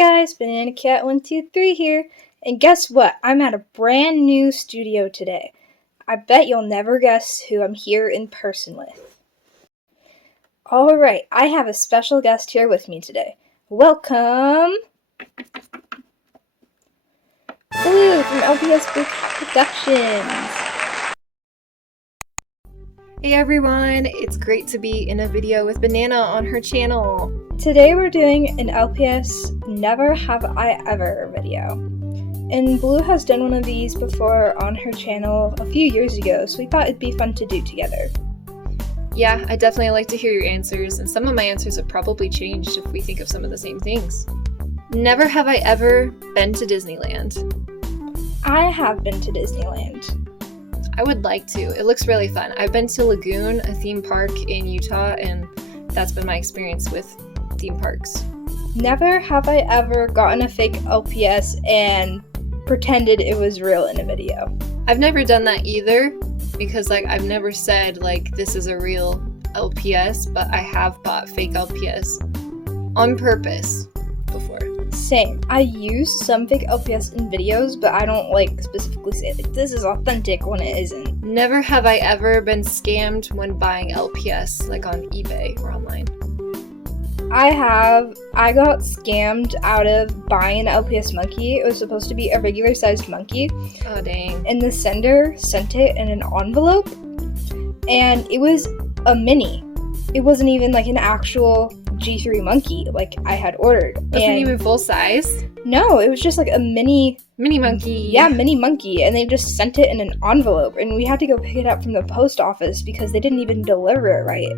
guys, BananaCat123 here, and guess what? I'm at a brand new studio today. I bet you'll never guess who I'm here in person with. Alright, I have a special guest here with me today. Welcome, Blue from Lps Productions. Hey everyone, it's great to be in a video with Banana on her channel. Today we're doing an LPS Never Have I Ever video. And Blue has done one of these before on her channel a few years ago, so we thought it'd be fun to do together. Yeah, I definitely like to hear your answers, and some of my answers have probably changed if we think of some of the same things. Never have I ever been to Disneyland. I have been to Disneyland. I would like to. It looks really fun. I've been to Lagoon, a theme park in Utah, and that's been my experience with theme parks. Never have I ever gotten a fake LPS and pretended it was real in a video. I've never done that either, because I've never said this is a real LPS, but I have bought fake LPS on purpose before. Same. I use some fake LPS in videos, but I don't specifically say this is authentic when it isn't. Never have I ever been scammed when buying LPS, on eBay or online. I have. I got scammed out of buying an LPS monkey. It was supposed to be a regular sized monkey. Oh dang. And the sender sent it in an envelope, and it was a mini. It wasn't even an actual G3 monkey I had ordered. Wasn't even full size? No, it was just a mini monkey. Yeah, mini monkey, and they just sent it in an envelope, and we had to go pick it up from the post office because they didn't even deliver it right.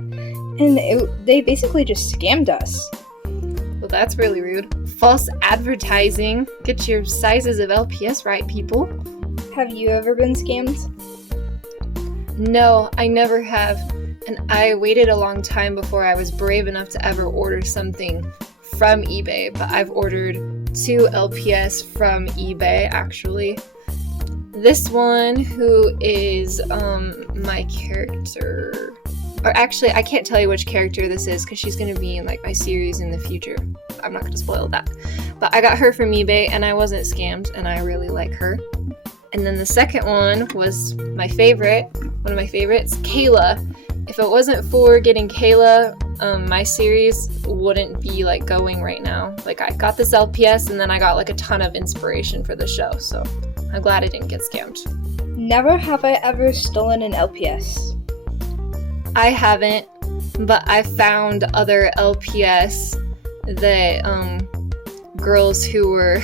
And they basically just scammed us. Well, that's really rude. False advertising. Get your sizes of LPS right, people. Have you ever been scammed? No, I never have. And I waited a long time before I was brave enough to ever order something from eBay, but I've ordered 2 LPS from eBay, actually. This one, who is my character, or actually I can't tell you which character this is because she's going to be in my series in the future. I'm not going to spoil that. But I got her from eBay and I wasn't scammed, and I really like her. And then the second one was my favorite, one of my favorites, Kayla. If it wasn't for getting Kayla, my series wouldn't be going right now. I got this LPS and then I got a ton of inspiration for the show, so I'm glad I didn't get scammed. Never have I ever stolen an LPS. I haven't, but I found other LPS that girls who were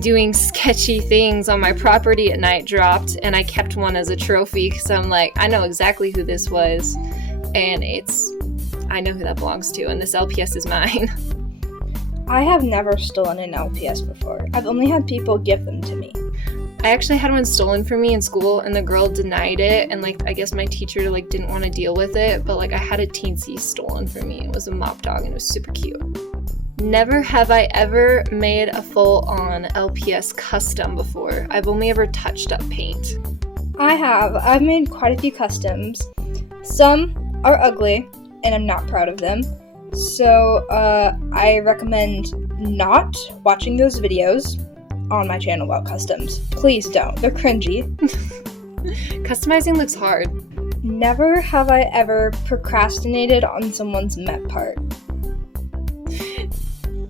doing sketchy things on my property at night dropped, and I kept one as a trophy because I'm I know exactly who this was, and I know who that belongs to, and this LPS is mine. I have never stolen an LPS before. I've only had people give them to me. I actually had one stolen from me in school, and the girl denied it, and I guess my teacher didn't want to deal with it, but I had a teensy stolen from me. It was a mop dog, and it was super cute. Never have I ever made a full-on LPS custom before. I've only ever touched up paint. I have. I've made quite a few customs. Some are ugly, and I'm not proud of them. So I recommend not watching those videos on my channel about customs. Please don't. They're cringy. Customizing looks hard. Never have I ever procrastinated on someone's Met part.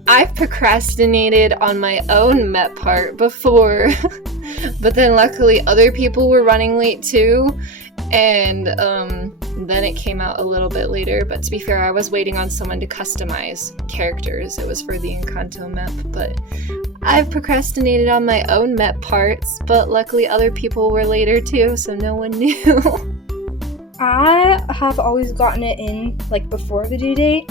I've procrastinated on my own Met part before, but then luckily other people were running late too, and then it came out a little bit later. But to be fair, I was waiting on someone to customize characters. It was for the Encanto map, but I've procrastinated on my own Met parts, but luckily other people were later too, so no one knew. I have always gotten it in before the due date.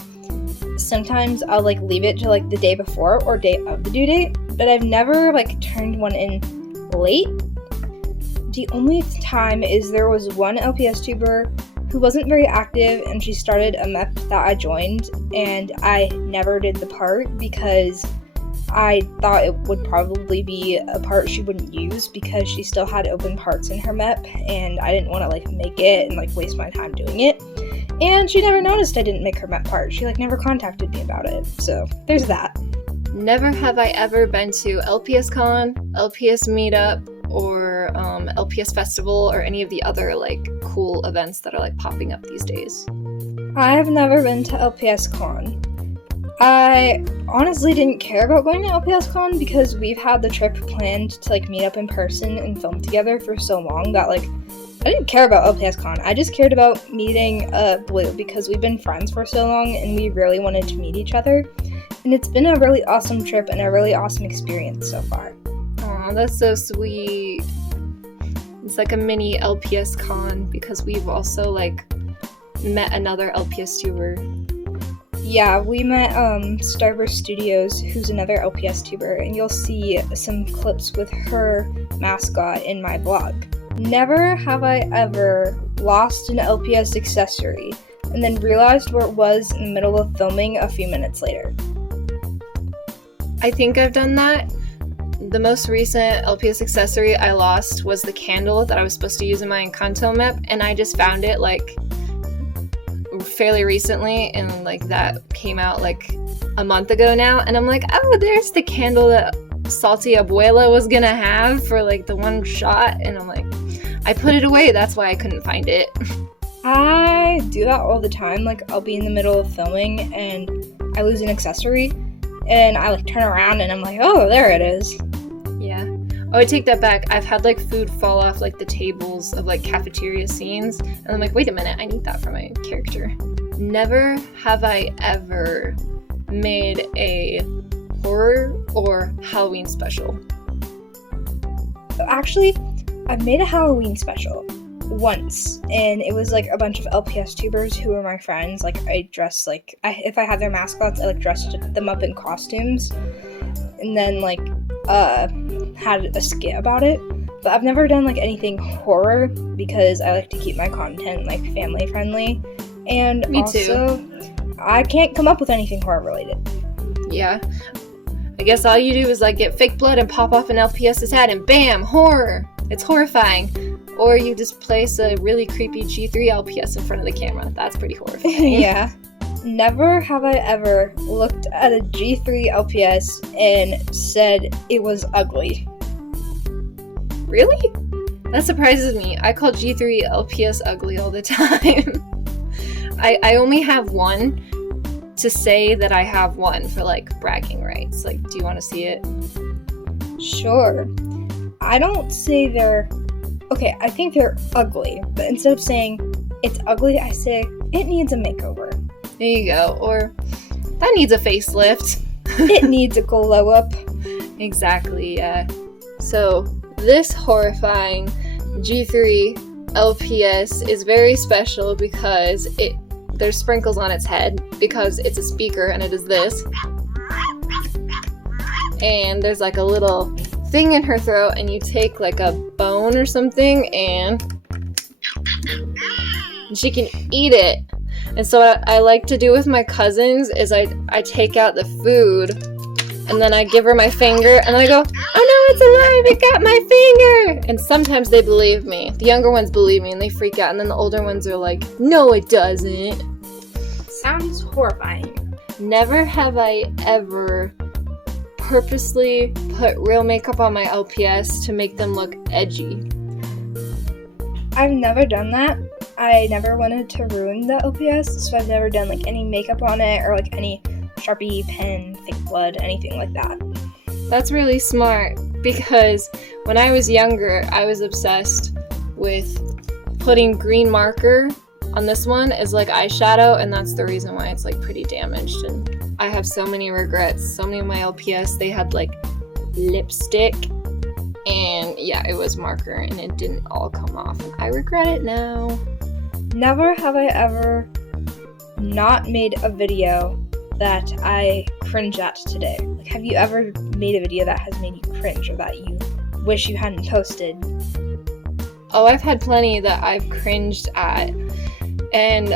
Sometimes I'll leave it to the day before or day of the due date, but I've never turned one in late. The only time is there was one LPS tuber who wasn't very active, and she started a map that I joined, and I never did the part because I thought it would probably be a part she wouldn't use because she still had open parts in her map, and I didn't want to make it and waste my time doing it. And she never noticed I didn't make her map part. She never contacted me about it. So there's that. Never have I ever been to LPS Con, LPS Meetup, or LPS Festival, or any of the other like cool events that are like popping up these days. I have never been to LPS Con. I honestly didn't care about going to LPS Con because we've had the trip planned to like meet up in person and film together for so long that like I didn't care about LPS Con. I just cared about meeting Blue because we've been friends for so long and we really wanted to meet each other. And it's been a really awesome trip and a really awesome experience so far. Aw, that's so sweet. It's like a mini LPS Con because we've also like met another LPS tuber. Yeah, we met Starburst Studios, who's another LPS tuber, and you'll see some clips with her mascot in my blog. Never have I ever lost an LPS accessory and then realized where it was in the middle of filming a few minutes later. I think I've done that. The most recent LPS accessory I lost was the candle that I was supposed to use in my Encanto map, and I just found it like fairly recently, and like that came out like a month ago now, and I'm like, oh, there's the candle that Salty Abuela was gonna have for like the one shot, and I'm like, I put it away, that's why I couldn't find it. I do that all the time. Like, I'll be in the middle of filming and I lose an accessory, and I like turn around and I'm like, oh, there it is. Yeah. Oh, I take that back. I've had like food fall off like the tables of like cafeteria scenes, and I'm like, wait a minute, I need that for my character. Never have I ever made a horror or Halloween special. Actually, I've made a Halloween special once, and it was like a bunch of LPS tubers who were my friends. Like, I dressed like, if I had their mascots, I like dressed them up in costumes, and then like had a skit about it. But I've never done like anything horror because I like to keep my content like family friendly, and Me also too. I can't come up with anything horror related. Yeah. I guess all you do is like get fake blood and pop off an LPS's head and bam, horror! It's horrifying. Or you just place a really creepy G3 LPS in front of the camera. That's pretty horrifying. Yeah. Never have I ever looked at a G3 LPS and said it was ugly. Really? That surprises me. I call G3 LPS ugly all the time. I only have one to say that I have one for like bragging rights. Like, do you want to see it? Sure. I don't say they're... Okay, I think they're ugly, but instead of saying it's ugly, I say it needs a makeover. There you go. Or that needs a facelift. It needs a glow up. Exactly, yeah. So this horrifying G3 LPS is very special because there's sprinkles on its head because it's a speaker and it is this. And there's like a little thing in her throat, and you take like a bone or something and she can eat it. And so what I like to do with my cousins is I take out the food and then I give her my finger and I go, oh no, it's alive, it got my finger! And sometimes they believe me. The younger ones believe me and they freak out, and then the older ones are like, no it doesn't. Sounds horrifying. Never have I ever purposely put real makeup on my LPS to make them look edgy. I've never done that. I never wanted to ruin the LPS, so I've never done like any makeup on it or like any Sharpie, pen, fake blood, anything like that. That's really smart because when I was younger, I was obsessed with putting green marker on this one as like eyeshadow, and that's the reason why it's like pretty damaged. And I have so many regrets. So many of my LPS, they had like lipstick, and yeah, it was marker and it didn't all come off. I regret it now. Never have I ever not made a video that I cringe at today. Like, have you ever made a video that has made you cringe or that you wish you hadn't posted? Oh, I've had plenty that I've cringed at. And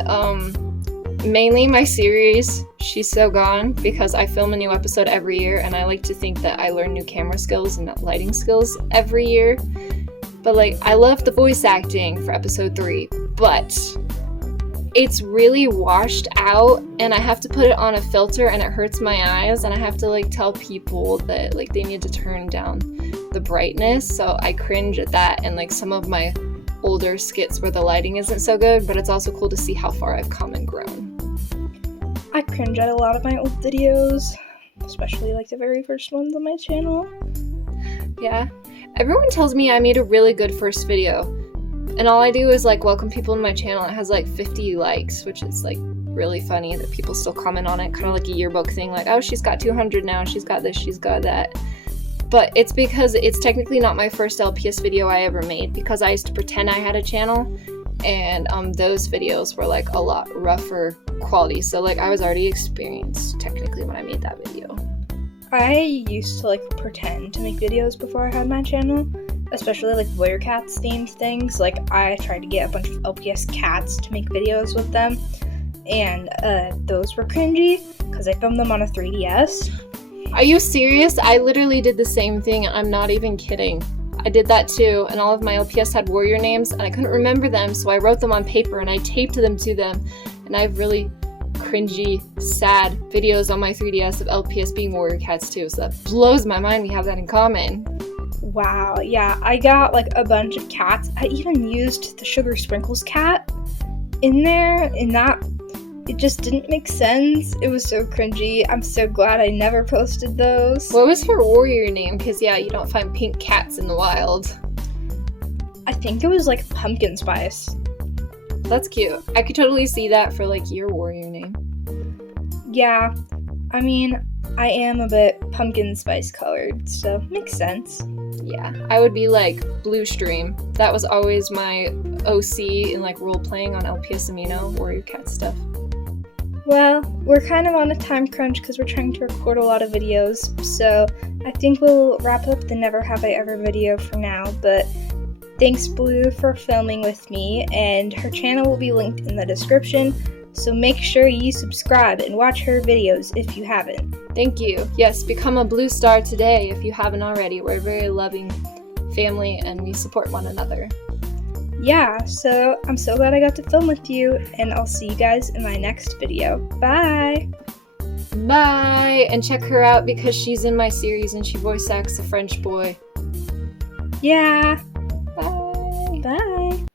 mainly my series, She's So Gone, because I film a new episode every year, and I like to think that I learn new camera skills and lighting skills every year. But like, I love the voice acting for episode 3, but it's really washed out, and I have to put it on a filter, and it hurts my eyes, and I have to like tell people that like they need to turn down the brightness, so I cringe at that. And like some of my older skits where the lighting isn't so good, but it's also cool to see how far I've come and grown. I cringe at a lot of my old videos, especially like the very first ones on my channel. Yeah, everyone tells me I made a really good first video, and all I do is like welcome people in my channel. It has like 50 likes, which is like really funny that people still comment on it, kind of like a yearbook thing, like, oh, she's got 200 now, she's got this, she's got that. But it's because it's technically not my first LPS video I ever made, because I used to pretend I had a channel, and those videos were like a lot rougher quality, so like I was already experienced technically when I made that video. I used to like pretend to make videos before I had my channel, especially like warrior cats themed things. Like I tried to get a bunch of LPS cats to make videos with them, and those were cringy because I filmed them on a 3DS. Are you serious? I literally did the same thing. I'm not even kidding. I did that too, and all of my LPS had warrior names, and I couldn't remember them, so I wrote them on paper and I taped them to them, and I have really cringy, sad videos on my 3DS of LPS being warrior cats too, so that blows my mind we have that in common. Wow, yeah, I got like a bunch of cats. I even used the Sugar Sprinkles cat in there, and that, it just didn't make sense. It was so cringy. I'm so glad I never posted those. What was her warrior name? Because yeah, you don't find pink cats in the wild. I think it was like Pumpkin Spice. That's cute. I could totally see that for like your warrior name. Yeah, I mean, I am a bit pumpkin spice colored, so makes sense. Yeah, I would be like Blue Stream. That was always my OC in like role playing on LPS Amino, warrior cat stuff. Well, we're kind of on a time crunch because we're trying to record a lot of videos, so I think we'll wrap up the Never Have I Ever video for now, but thanks Blue for filming with me, and her channel will be linked in the description, so make sure you subscribe and watch her videos if you haven't. Thank you. Yes, become a Blue Star today if you haven't already. We're a very loving family and we support one another. Yeah, so I'm so glad I got to film with you, and I'll see you guys in my next video. Bye! Bye! And check her out because she's in my series and she voice acts a French boy. Yeah! Bye! Bye!